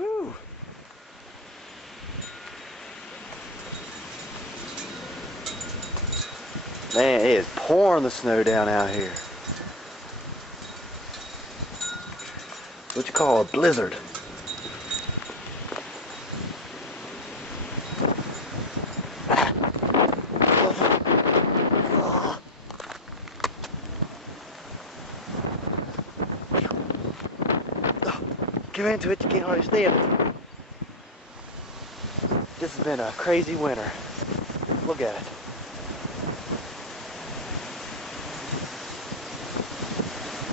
Whew. Man, it is pouring the snow down out here. What you call a blizzard. Get into it, you can't hardly stand it. This has been a crazy winter. Look at it.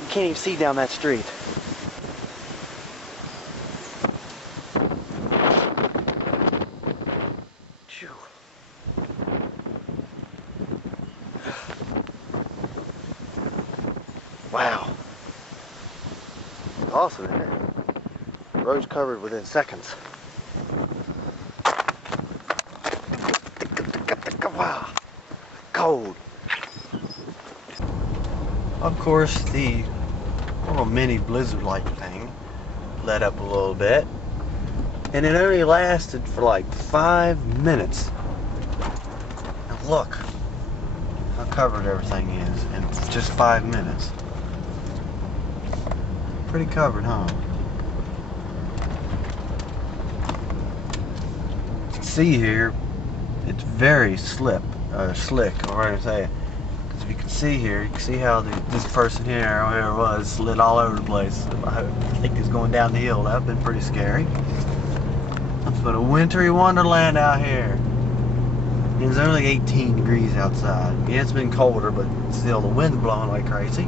You can't even see down that street. Phew. Wow. Awesome, isn't it? Road's covered within seconds. Wow. Cold. Of course, the little mini blizzard-like thing let up a little bit, and it only lasted for like 5 minutes. Now look how covered everything is in just 5 minutes. Pretty covered, huh? See here, it's very slick, or whatever I say. Because if you can see here, you can see how this person here, or whoever it was, slid all over the place. I think it's going down the hill. That'd been pretty scary. It's been a wintry wonderland out here. It's only 18 degrees outside. Yeah, it's been colder, but still the wind's blowing like crazy.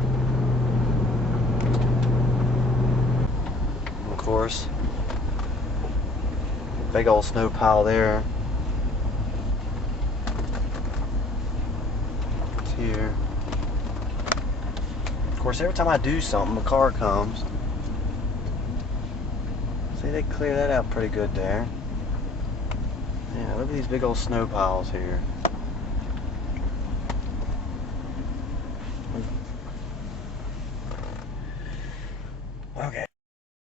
Of course, big old snow pile there. It's here. Of course, every time I do something, a car comes. See, they clear that out pretty good there. Yeah, look at these big old snow piles here.